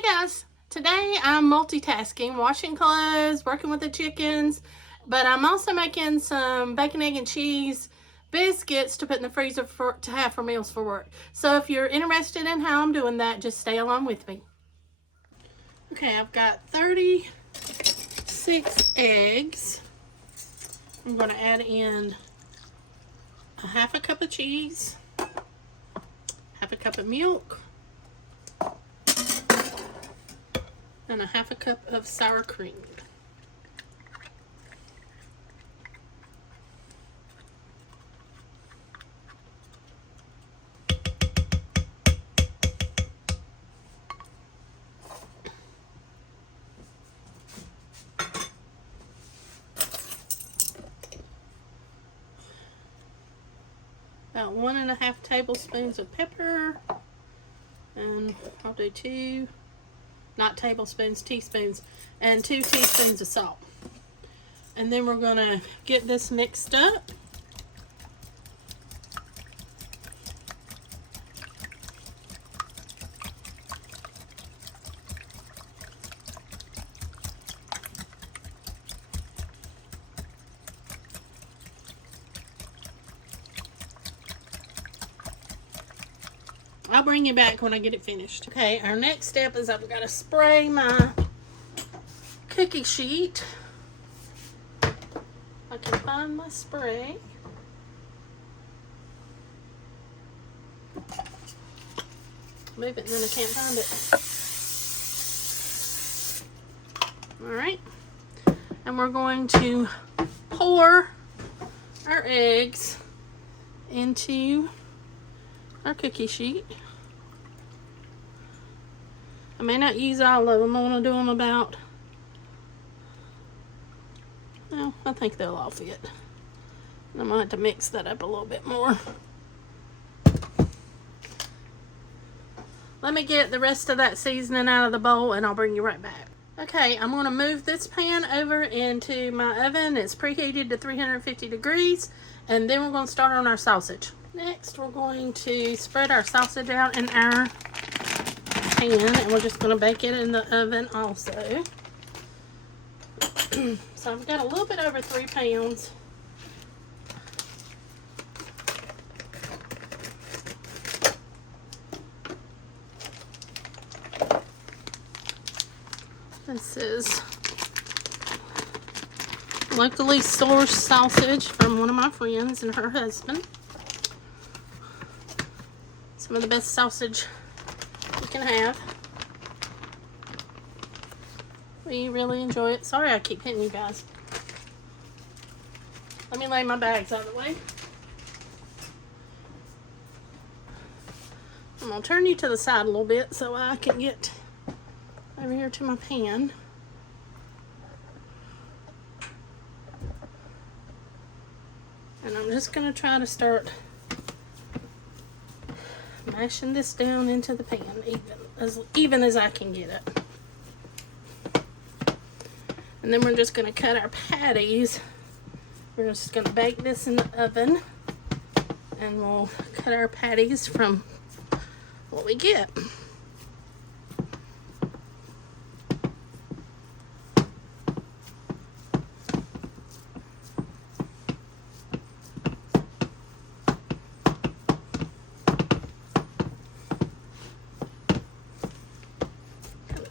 Hey guys, today I'm multitasking, washing clothes, working with the chickens, but I'm also making some bacon, egg, and cheese biscuits to put in the freezer to have for meals for work. So if you're interested in how I'm doing that, just stay along with me. Okay, I've got 36 eggs. I'm going to add in a half a cup of cheese, half a cup of milk, and a half a cup of sour cream. About 1.5 tablespoons of pepper, and I'll do 2, not tablespoons, teaspoons, and 2 teaspoons of salt. And then we're gonna get this mixed up. I'll bring you back when I get it finished. Okay, our next step is I've got to spray my cookie sheet. I can find my spray. Move it and then I can't find it. Alright. And we're going to pour our eggs into our cookie sheet. I may not use all of them. I want to do them about, well, I think they'll all fit. I might have to mix that up a little bit more. Let me get the rest of that seasoning out of the bowl and I'll bring you right back. Okay, I'm going to move this pan over into my oven. It's preheated to 350 degrees, and then we're going to start on our sausage. Next, we're going to spread our sausage out in our pan, and we're just going to bake it in the oven also. So I've got a little bit over 3 pounds. This is locally sourced sausage from one of my friends and her husband. Some of the best sausage you can have. We really enjoy it. Sorry I keep hitting you guys. Let me lay my bags out of the way. I'm going to turn you to the side a little bit so I can get over here to my pan. And I'm just going to try to start mashing this down into the pan even as I can get it. And then we're just going to cut our patties. We're just going to bake this in the oven, and we'll cut our patties from what we get.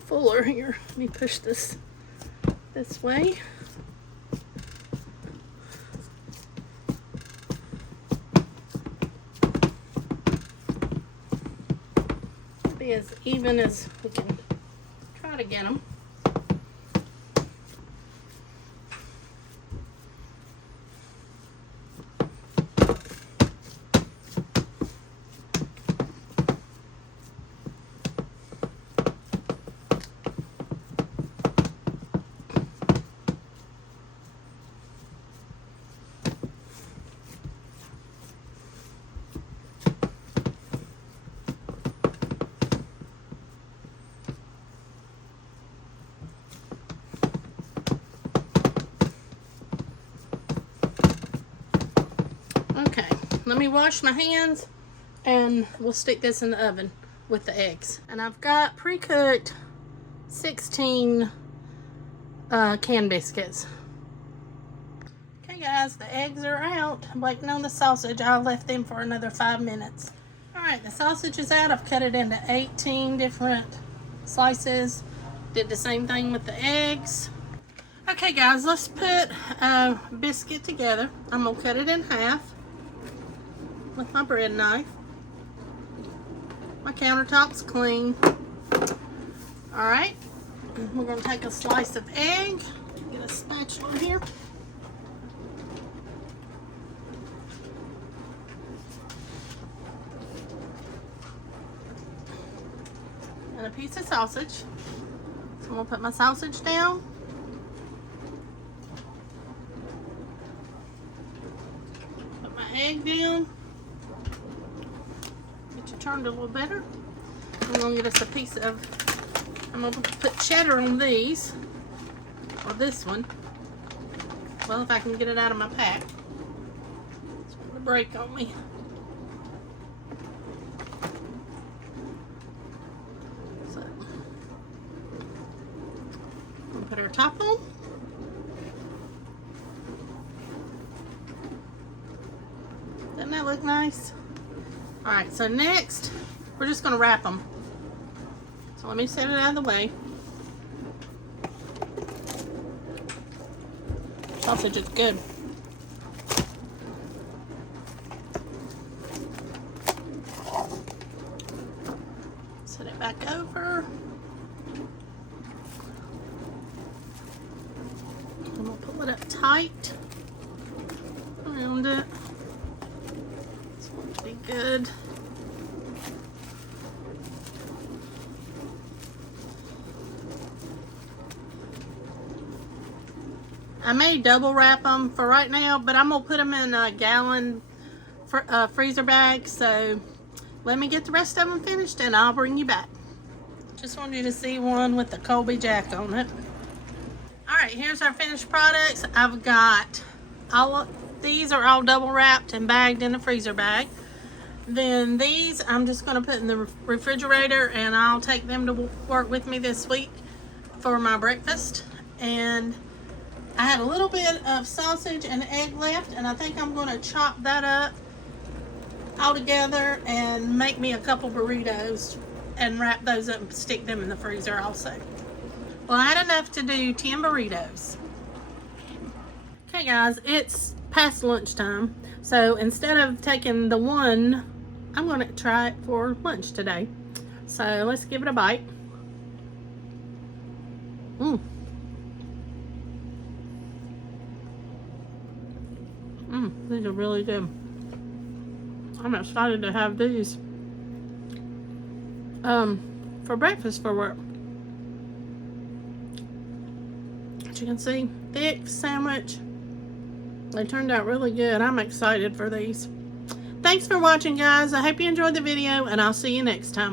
Fuller here. Let me push this way. Be as even as we can try to get them. Okay, let me wash my hands and we'll stick this in the oven with the eggs. And I've got pre-cooked 16 canned biscuits. Okay guys, the eggs are out. I'm waiting on the sausage. I left them for another 5 minutes. Alright, the sausage is out. I've cut it into 18 different slices. Did the same thing with the eggs. Okay guys, let's put a biscuit together. I'm going to cut it in half with my bread knife. My countertop's clean. Alright, we're going to take a slice of egg. Get a spatula here. And a piece of sausage. So I'm going to put my sausage down. Put my egg down. Get you turned a little better. I'm going to get us a piece of, I'm going to put cheddar on these. Or this one. Well, if I can get it out of my pack. It's going to break on me. Put our top on. Doesn't that look nice? Alright, so next, we're just going to wrap them. So let me set it out of the way. Sausage is good. Set it back over. I'm going to pull it up tight around it. It's going to be good. I may double wrap them for right now, but I'm going to put them in a gallon freezer bag. So let me get the rest of them finished and I'll bring you back. Just wanted you to see one with the Colby Jack on it. Alright, here's our finished products. I've got these are all double wrapped and bagged in a freezer bag. Then these I'm just going to put in the refrigerator and I'll take them to work with me this week for my breakfast. And I had a little bit of sausage and egg left and I think I'm going to chop that up all together and make me a couple burritos and wrap those up and stick them in the freezer also. Well, I had enough to do 10 burritos. Okay guys, it's past lunchtime. So instead of taking the one, I'm going to try it for lunch today. So let's give it a bite. These are really good. I'm excited to have these for breakfast for work. As you can see, thick sandwich. They turned out really good. I'm excited for these. Thanks for watching, guys. I hope you enjoyed the video, and I'll see you next time.